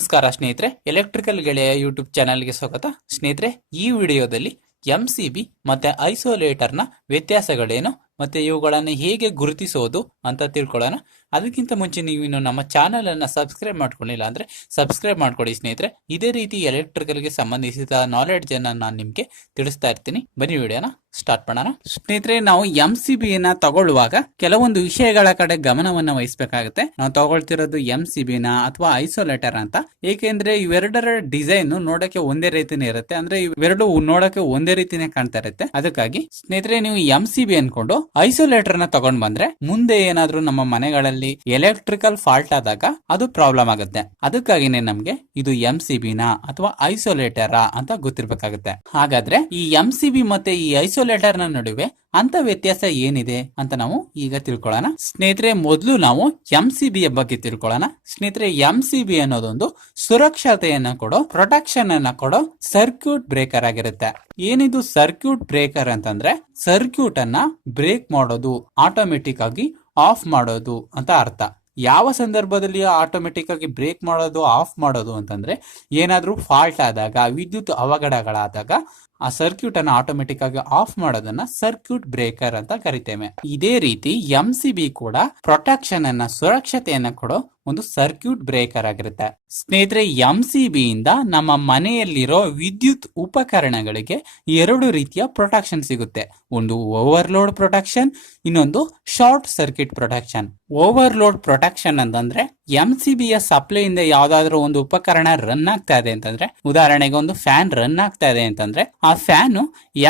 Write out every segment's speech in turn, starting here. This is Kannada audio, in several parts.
ನಮಸ್ಕಾರ ಸ್ನೇಹಿತರೆ, ಎಲೆಕ್ಟ್ರಿಕಲ್ ಗೆಳೆಯ ಯೂಟ್ಯೂಬ್ ಚಾನಲ್ಗೆ ಸ್ವಾಗತ. ಸ್ನೇಹಿತರೆ, ಈ ವಿಡಿಯೋದಲ್ಲಿ MCB ಮತ್ತೆ ಐಸೋಲೇಟರ್ನ ವ್ಯತ್ಯಾಸಗಳೇನು ಮತ್ತೆ ಇವುಗಳನ್ನು ಹೇಗೆ ಗುರುತಿಸೋದು ಅಂತ ತಿಳ್ಕೊಳ್ಳೋಣ. ಅದಕ್ಕಿಂತ ಮುಂಚೆ ನೀವು ಇನ್ನು ನಮ್ಮ ಚಾನಲ್ ಅನ್ನ ಸಬ್ಸ್ಕ್ರೈಬ್ ಮಾಡ್ಕೊಂಡಿಲ್ಲ ಅಂದ್ರೆ ಸಬ್ಸ್ಕ್ರೈಬ್ ಮಾಡ್ಕೊಳ್ಳಿ ಸ್ನೇಹಿತರೆ. ಇದೇ ರೀತಿ ಎಲೆಕ್ಟ್ರಿಕಲ್ಗೆ ಸಂಬಂಧಿಸಿದ ನಾಲೆಡ್ಜ್ ಅನ್ನ ನಾನು ನಿಮ್ಗೆ ತಿಳಿಸ್ತಾ ಇರ್ತೀನಿ. ಬನ್ನಿ ವಿಡಿಯೋನ ಸ್ಟಾರ್ಟ್ ಮಾಡೋಣ. ಸ್ನೇಹಿತರೆ, ನಾವು MCB ನ ತಗೊಳ್ಳುವಾಗ ಕೆಲವೊಂದು ವಿಷಯಗಳ ಕಡೆ ಗಮನವನ್ನ ವಹಿಸಬೇಕಾಗುತ್ತೆ. ನಾವು ತಗೊಳ್ತಿರೋದು MCB ನ ಅಥವಾ ಐಸೋಲೇಟರ್ ಅಂತ. ಏಕೆಂದ್ರೆ ಇವೆರಡರ ಡಿಸೈನ್ ನೋಡಕ್ಕೆ ಒಂದೇ ರೀತಿನೇ ಇರುತ್ತೆ, ಅಂದ್ರೆ ಇವೆರಡು ನೋಡಕ್ಕೆ ಒಂದೇ ರೀತಿನೇ ಕಾಣ್ತಾ ಇರುತ್ತೆ. ಅದಕ್ಕಾಗಿ ಸ್ನೇಹಿತರೆ, ನೀವು MCB ಅನ್ಕೊಂಡು ಐಸೋಲೇಟರ್ ನ ತಗೊಂಡ್ ಬಂದ್ರೆ ಮುಂದೆ ಏನಾದ್ರೂ ನಮ್ಮ ಮನೆಗಳಲ್ಲಿ ಎಲೆಕ್ಟ್ರಿಕಲ್ ಫಾಲ್ಟ್ ಆದಾಗ ಅದು ಪ್ರಾಬ್ಲಮ್ ಆಗುತ್ತೆ. ಅದಕ್ಕಾಗಿನೇ ನಮ್ಗೆ ಇದು MCB ನ ಅಥವಾ ಐಸೋಲೇಟರ್ ಅಂತ ಗೊತ್ತಿರ್ಬೇಕಾಗುತ್ತೆ. ಹಾಗಾದ್ರೆ ಈ MCB ಮತ್ತೆ ಈ ಐಸೋಲೇಟರ್ ನ ನಡುವೆ ಅಂತ ವ್ಯತ್ಯಾಸ ಏನಿದೆ ಅಂತ ನಾವು ಈಗ ತಿಳ್ಕೊಳ್ಳೋಣ. ಸ್ನೇಹಿತರೆ, ಮೊದಲು ನಾವು MCB ಬಗ್ಗೆ ತಿಳ್ಕೊಳ್ಳೋಣ. ಸ್ನೇಹಿತರೆ, MCB ಅನ್ನೋದೊಂದು ಸುರಕ್ಷತೆಯನ್ನ ಕೊಡೋ, ಪ್ರೊಟೆಕ್ಷನ್ ಅನ್ನ ಕೊಡೋ ಸರ್ಕ್ಯೂಟ್ ಬ್ರೇಕರ್ ಆಗಿರುತ್ತೆ. ಏನಿದು ಸರ್ಕ್ಯೂಟ್ ಬ್ರೇಕರ್ ಅಂತಂದ್ರೆ ಸರ್ಕ್ಯೂಟ್ ಅನ್ನ ಬ್ರೇಕ್ ಮಾಡೋದು, ಆಟೋಮೆಟಿಕ್ ಆಗಿ ಆಫ್ ಮಾಡೋದು ಅಂತ ಅರ್ಥ. ಯಾವ ಸಂದರ್ಭದಲ್ಲಿ ಆಟೋಮೆಟಿಕ್ ಆಗಿ ಬ್ರೇಕ್ ಮಾಡೋದು, ಆಫ್ ಮಾಡೋದು ಅಂತಂದ್ರೆ ಏನಾದ್ರೂ ಫಾಲ್ಟ್ ಆದಾಗ, ವಿದ್ಯುತ್ ಅವಘಡಗಳಾದಾಗ ಆ ಸರ್ಕ್ಯೂಟ್ ಅನ್ನ ಆಟೋಮೆಟಿಕ್ ಆಗಿ ಆಫ್ ಮಾಡೋದನ್ನ ಸರ್ಕ್ಯೂಟ್ ಬ್ರೇಕರ್ ಅಂತ ಕರಿತೇವೆ. ಇದೇ ರೀತಿ MCB ಕೂಡ ಪ್ರೊಟೆಕ್ಷನ್ ಅನ್ನ, ಸುರಕ್ಷತೆಯನ್ನ ಕೊಡೋ ಒಂದು ಸರ್ಕ್ಯೂಟ್ ಬ್ರೇಕರ್ ಆಗಿರುತ್ತೆ. ಸ್ನೇಹಿತರೆ, MCB ಇಂದ ನಮ್ಮ ಮನೆಯಲ್ಲಿರೋ ವಿದ್ಯುತ್ ಉಪಕರಣಗಳಿಗೆ ಎರಡು ರೀತಿಯ ಪ್ರೊಟೆಕ್ಷನ್ ಸಿಗುತ್ತೆ. ಒಂದು ಓವರ್ಲೋಡ್ ಪ್ರೊಟೆಕ್ಷನ್, ಇನ್ನೊಂದು short circuit protection. Overload protection ಅಂತಂದ್ರೆ MCB ಯ ಸಪ್ಲೈ ಇಂದ ಯಾವ್ದಾದ್ರು ಒಂದು ಉಪಕರಣ ರನ್ ಆಗ್ತಾ ಇದೆ ಅಂತಂದ್ರೆ, ಉದಾಹರಣೆಗೆ ಒಂದು ಫ್ಯಾನ್ ರನ್ ಆಗ್ತಾ ಇದೆ ಅಂತಂದ್ರೆ, ಆ ಫ್ಯಾನ್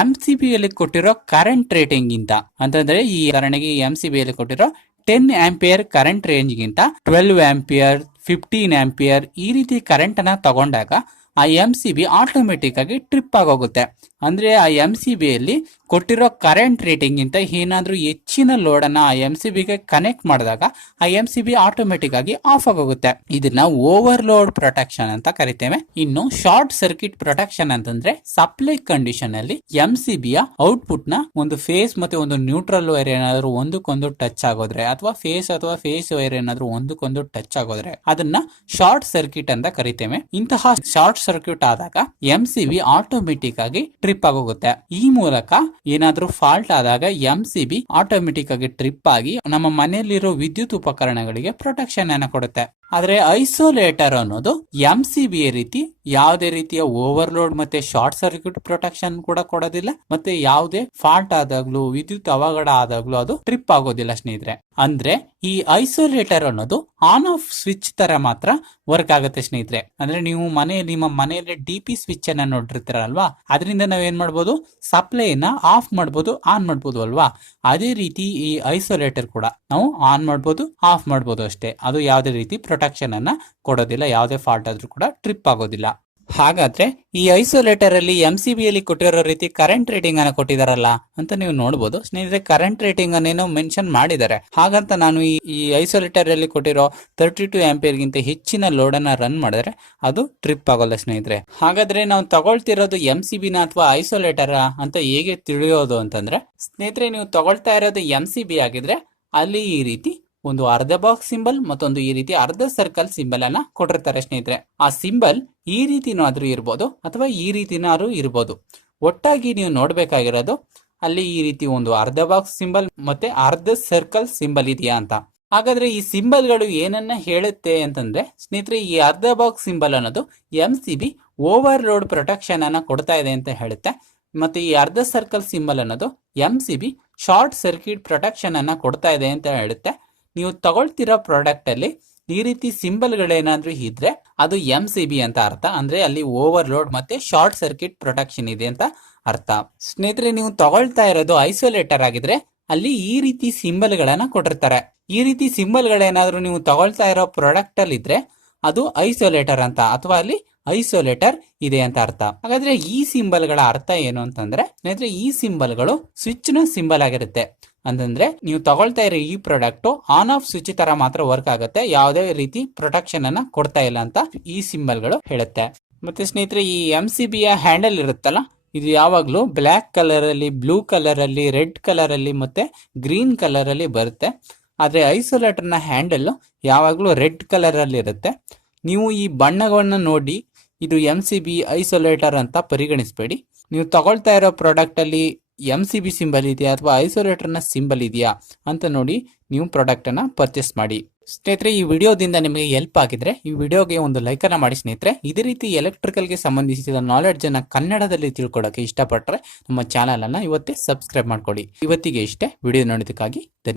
MCB ಯಲ್ಲಿ ಕೊಟ್ಟಿರೋ ಕರೆಂಟ್ ರೇಟಿಂಗ್ ಗಿಂತ, ಅಂತಂದ್ರೆ ಈ ಉದಾಹರಣೆಗೆ MCB ಯಲ್ಲಿ ಕೊಟ್ಟಿರೋ 10 ಆಂಪಿಯರ್ ಕರೆಂಟ್ ರೇಂಜ್ ಗಿಂತ 12 ಆಂಪಿಯರ್, 15 ಆಂಪಿಯರ್ ಈ ರೀತಿ ಕರೆಂಟ್ ಅನ್ನ ತಗೊಂಡಾಗ ಆ MCB ಆಟೋಮೆಟಿಕ್ ಆಗಿ ಟ್ರಿಪ್ ಆಗೋಗುತ್ತೆ. ಅಂದ್ರೆ ಆ MCB ಯಲ್ಲಿ ಕೊಟ್ಟಿರೋ ಕರೆಂಟ್ ರೇಟಿಂಗ್ ಗಿಂತ ಏನಾದ್ರೂ ಹೆಚ್ಚಿನ ಲೋಡ್ ಅನ್ನ ಆ MCB ಗೆ ಕನೆಕ್ಟ್ ಮಾಡಿದಾಗ ಆ MCB ಆಟೋಮೆಟಿಕ್ ಆಗಿ ಆಫ್ ಆಗೋಗುತ್ತೆ. ಇದನ್ನ ಓವರ್ಲೋಡ್ ಪ್ರೊಟೆಕ್ಷನ್ ಅಂತ ಕರಿತೇವೆ. ಇನ್ನು ಶಾರ್ಟ್ ಸರ್ಕ್ಯೂಟ್ ಪ್ರೊಟೆಕ್ಷನ್ ಅಂತಂದ್ರೆ ಸಪ್ಲೈ ಕಂಡೀಷನ್ ಅಲ್ಲಿ MCB ಯ ಔಟ್ಪುಟ್ ನ ಒಂದು ಫೇಸ್ ಮತ್ತೆ ಒಂದು ನ್ಯೂಟ್ರಲ್ ವೈರ್ ಏನಾದ್ರು ಒಂದಕ್ಕೊಂದು ಟಚ್ ಆಗೋದ್ರೆ, ಅಥವಾ ಫೇಸ್ ವೈರ್ ಏನಾದ್ರು ಒಂದಕ್ಕೊಂದು ಟಚ್ ಆಗೋದ್ರೆ ಅದನ್ನ ಶಾರ್ಟ್ ಸರ್ಕ್ಯೂಟ್ ಅಂತ ಕರಿತೇವೆ. ಇಂತಹ ಶಾರ್ಟ್ ಸರ್ಕ್ಯೂಟ್ ಆದಾಗ MCB ಆಟೋಮೆಟಿಕ್ ಆಗಿ ಟ್ರಿಪ್ ಆಗೋಗುತ್ತೆ. ಈ ಮೂಲಕ ಏನಾದ್ರೂ ಫಾಲ್ಟ್ ಆದಾಗ MCB ಆಟೋಮೆಟಿಕ್ ಆಗಿ ಟ್ರಿಪ್ ಆಗಿ ನಮ್ಮ ಮನೆಯಲ್ಲಿರೋ ವಿದ್ಯುತ್ ಉಪಕರಣಗಳಿಗೆ ಪ್ರೊಟೆಕ್ಷನ್ ಅನ್ನ ಕೊಡುತ್ತೆ. ಆದ್ರೆ ಐಸೋಲೇಟರ್ ಅನ್ನೋದು MCB ರೀತಿ ಯಾವುದೇ ರೀತಿಯ ಓವರ್ಲೋಡ್ ಮತ್ತೆ ಶಾರ್ಟ್ ಸರ್ಕ್ಯೂಟ್ ಪ್ರೊಟೆಕ್ಷನ್ ಕೂಡ ಕೊಡೋದಿಲ್ಲ, ಮತ್ತೆ ಯಾವುದೇ ಫಾಲ್ಟ್ ಆದಾಗ್ಲೂ, ವಿದ್ಯುತ್ ಅವಘಡ ಆದಾಗ್ಲೂ ಅದು ಟ್ರಿಪ್ ಆಗೋದಿಲ್ಲ ಸ್ನೇಹಿತರೆ. ಅಂದ್ರೆ ಈ ಐಸೋಲೇಟರ್ ಅನ್ನೋದು ಆನ್ ಆಫ್ ಸ್ವಿಚ್ ತರ ಮಾತ್ರ ವರ್ಕ್ ಆಗುತ್ತೆ ಸ್ನೇಹಿತರೆ. ಅಂದ್ರೆ ನೀವು ನಿಮ್ಮ ಮನೆಯಲ್ಲಿ DP ಸ್ವಿಚ್ ಅನ್ನ ನೋಡಿರ್ತೀರಲ್ವಾ, ಅದರಿಂದ ನಾವೇನ್ ಮಾಡ್ಬೋದು, ಸಪ್ಲೈನ ಆಫ್ ಮಾಡ್ಬೋದು, ಆನ್ ಮಾಡ್ಬೋದು ಅಲ್ವಾ. ಅದೇ ರೀತಿ ಈ ಐಸೋಲೇಟರ್ ಕೂಡ ನಾವು ಆನ್ ಮಾಡ್ಬೋದು, ಆಫ್ ಮಾಡ್ಬೋದು ಅಷ್ಟೇ. ಅದು ಯಾವುದೇ ರೀತಿ ಪ್ರೊಟೆಕ್ಷನ್ ಅನ್ನ ಕೊಡೋದಿಲ್ಲ, ಯಾವುದೇ ಫಾಲ್ಟ್ ಆದ್ರೂ ಕೂಡ ಟ್ರಿಪ್ ಆಗೋದಿಲ್ಲ. ಹಾಗಾದ್ರೆ ಈ ಐಸೋಲೇಟರ್ ಅಲ್ಲಿ MCB ಯಲ್ಲಿ ಕೊಟ್ಟಿರೋ ರೀತಿ ಕರೆಂಟ್ ರೇಟಿಂಗ್ ಅನ್ನ ಕೊಟ್ಟಿದಾರಲ್ಲ ಅಂತ ನೀವು ನೋಡಬಹುದು ಸ್ನೇಹಿತರೆ. ಕರೆಂಟ್ ರೇಟಿಂಗ್ ಅನ್ನೇನೋ ಮೆನ್ಷನ್ ಮಾಡಿದ್ದಾರೆ. ಹಾಗಂತ ನಾನು ಈ ಐಸೋಲೇಟರ್ ಅಲ್ಲಿ ಕೊಟ್ಟಿರೋ 32 ಆಂಪಿಯರ್ ಗಿಂತ ಹೆಚ್ಚಿನ ಲೋಡ್ ಅನ್ನ ರನ್ ಮಾಡಿದ್ರೆ ಅದು ಟ್ರಿಪ್ ಆಗೋಲ್ಲ ಸ್ನೇಹಿತರೆ. ಹಾಗಾದ್ರೆ ನಾವು ತಗೊಳ್ತಿರೋದು MCB ನ ಅಥವಾ ಐಸೋಲೇಟರ್ ಅಂತ ಹೇಗೆ ತಿಳಿಯೋದು ಅಂತಂದ್ರೆ, ಸ್ನೇಹಿತರೆ, ನೀವು ತಗೊಳ್ತಾ ಇರೋದು MCB ಆಗಿದ್ರೆ ಅಲ್ಲಿ ಈ ರೀತಿ ಒಂದು ಅರ್ಧ ಬಾಕ್ಸ್ ಸಿಂಬಲ್ ಮತ್ತೊಂದು ಈ ರೀತಿ ಅರ್ಧ ಸರ್ಕಲ್ ಸಿಂಬಲ್ ಅನ್ನ ಕೊಟ್ಟಿರ್ತಾರೆ ಸ್ನೇಹಿತರೆ. ಆ ಸಿಂಬಲ್ ಈ ರೀತಿನಾದ್ರೂ ಇರ್ಬೋದು ಅಥವಾ ಈ ರೀತಿನಾದ್ರೂ ಇರ್ಬೋದು. ಒಟ್ಟಾಗಿ ನೀವು ನೋಡ್ಬೇಕಾಗಿರೋದು ಅಲ್ಲಿ ಈ ರೀತಿ ಒಂದು ಅರ್ಧ ಬಾಕ್ಸ್ ಸಿಂಬಲ್ ಮತ್ತೆ ಅರ್ಧ ಸರ್ಕಲ್ ಸಿಂಬಲ್ ಇದೆಯಾ ಅಂತ. ಹಾಗಾದ್ರೆ ಈ ಸಿಂಬಲ್ ಗಳು ಏನನ್ನ ಹೇಳುತ್ತೆ ಅಂತಂದ್ರೆ ಸ್ನೇಹಿತರೆ, ಈ ಅರ್ಧ ಬಾಕ್ಸ್ ಸಿಂಬಲ್ ಅನ್ನೋದು MCB ಓವರ್ಲೋಡ್ ಪ್ರೊಟೆಕ್ಷನ್ ಅನ್ನ ಕೊಡ್ತಾ ಇದೆ ಅಂತ ಹೇಳುತ್ತೆ. ಮತ್ತೆ ಈ ಅರ್ಧ ಸರ್ಕಲ್ ಸಿಂಬಲ್ ಅನ್ನೋದು MCB ಶಾರ್ಟ್ ಸರ್ಕ್ಯೂಟ್ ಪ್ರೊಟೆಕ್ಷನ್ ಅನ್ನ ಕೊಡ್ತಾ ಇದೆ ಅಂತ ಹೇಳುತ್ತೆ. ನೀವು ತಗೊಳ್ತಿರೋ ಪ್ರಾಡಕ್ಟ್ ಅಲ್ಲಿ ಈ ರೀತಿ ಸಿಂಬಲ್ ಗಳೇನಾದ್ರೂ ಇದ್ರೆ ಅದು MCB ಅಂತ ಅರ್ಥ. ಅಂದ್ರೆ ಅಲ್ಲಿ ಓವರ್ಲೋಡ್ ಮತ್ತೆ ಶಾರ್ಟ್ ಸರ್ಕ್ಯೂಟ್ ಪ್ರೊಟೆಕ್ಷನ್ ಇದೆ ಅಂತ ಅರ್ಥ. ಸ್ನೇಹಿತರೆ, ನೀವು ತಗೊಳ್ತಾ ಇರೋದು ಐಸೋಲೇಟರ್ ಆಗಿದ್ರೆ ಅಲ್ಲಿ ಈ ರೀತಿ ಸಿಂಬಲ್ ಗಳನ್ನ ಕೊಟ್ಟಿರ್ತಾರೆ. ಈ ರೀತಿ ಸಿಂಬಲ್ ಗಳೇನಾದ್ರೂ ನೀವು ತಗೊಳ್ತಾ ಇರೋ ಪ್ರಾಡಕ್ಟ್ ಅಲ್ಲಿ ಇದ್ರೆ ಅದು ಐಸೋಲೇಟರ್ ಅಂತ, ಅಥವಾ ಅಲ್ಲಿ ಐಸೋಲೇಟರ್ ಇದೆ ಅಂತ ಅರ್ಥ. ಹಾಗಾದ್ರೆ ಈ ಸಿಂಬಲ್ ಗಳ ಅರ್ಥ ಏನು ಅಂತಂದ್ರೆ ಸ್ನೇಹಿತರೆ, ಈ ಸಿಂಬಲ್ ಗಳು ಸ್ವಿಚ್ ನ ಸಿಂಬಲ್ ಆಗಿರುತ್ತೆ. ಅಂತಂದ್ರೆ ನೀವು ತಗೊಳ್ತಾ ಇರೋ ಈ ಪ್ರಾಡಕ್ಟ್ ಆನ್ ಆಫ್ ಸ್ವಿಚ್ ತರ ಮಾತ್ರ ವರ್ಕ್ ಆಗುತ್ತೆ, ಯಾವುದೇ ರೀತಿ ಪ್ರೊಟೆಕ್ಷನ್ ಅನ್ನ ಕೊಡ್ತಾ ಇಲ್ಲ ಅಂತ ಈ ಸಿಂಬಲ್ ಗಳು ಹೇಳುತ್ತೆ. ಮತ್ತೆ ಸ್ನೇಹಿತರೆ, ಈ MCB ಯ ಹ್ಯಾಂಡಲ್ ಇರುತ್ತಲ್ಲ, ಇದು ಯಾವಾಗ್ಲೂ ಬ್ಲಾಕ್ ಕಲರ್ ಅಲ್ಲಿ, ಬ್ಲೂ ಕಲರ್ ಅಲ್ಲಿ, ರೆಡ್ ಕಲರ್ ಅಲ್ಲಿ ಮತ್ತೆ ಗ್ರೀನ್ ಕಲರ್ ಅಲ್ಲಿ ಬರುತ್ತೆ. ಆದ್ರೆ ಐಸೋಲೇಟರ್ ನ ಹ್ಯಾಂಡಲ್ ಯಾವಾಗ್ಲೂ ರೆಡ್ ಕಲರ್ ಅಲ್ಲಿ ಇರುತ್ತೆ. ನೀವು ಈ ಬಣ್ಣಗಳನ್ನ ನೋಡಿ ಇದು MCB ಐಸೋಲೇಟರ್ ಅಂತ ಪರಿಗಣಿಸಬೇಡಿ. ನೀವು ತಗೊಳ್ತಾ ಇರೋ ಪ್ರಾಡಕ್ಟ್ ಅಲ್ಲಿ MCB ಸಿಂಬಲ್ ಇದೆಯಾ ಅಥವಾ ಐಸೋಲೇಟರ್ನ ಸಿಂಬಲ್ ಇದೆಯಾ ಅಂತ ನೋಡಿ ನೀವು ಪ್ರಾಡಕ್ಟ್ ಅನ್ನ ಪರ್ಚೇಸ್ ಮಾಡಿ. ಸ್ನೇಹಿತರೆ, ಈ ವಿಡಿಯೋದಿಂದ ನಿಮಗೆ ಹೆಲ್ಪ್ ಆಗಿದ್ರೆ ಈ ವಿಡಿಯೋಗೆ ಒಂದು ಲೈಕ್ ಅನ್ನ ಮಾಡಿ ಸ್ನೇಹಿತರೆ. ಇದೇ ರೀತಿ ಎಲೆಕ್ಟ್ರಿಕಲ್ಗೆ ಸಂಬಂಧಿಸಿದ ನಾಲೆಡ್ಜ್ ಅನ್ನ ಕನ್ನಡದಲ್ಲಿ ತಿಳ್ಕೊಳ್ಳೋಕೆ ಇಷ್ಟಪಟ್ಟರೆ ನಮ್ಮ ಚಾನಲ್ ಅನ್ನ ಇವತ್ತೇ ಸಬ್ಸ್ಕ್ರೈಬ್ ಮಾಡ್ಕೊಳ್ಳಿ. ಇವತ್ತಿಗೆ ಇಷ್ಟೇ. ವಿಡಿಯೋ ನೋಡಿದ್ದಕ್ಕಾಗಿ ಧನ್ಯವಾದ.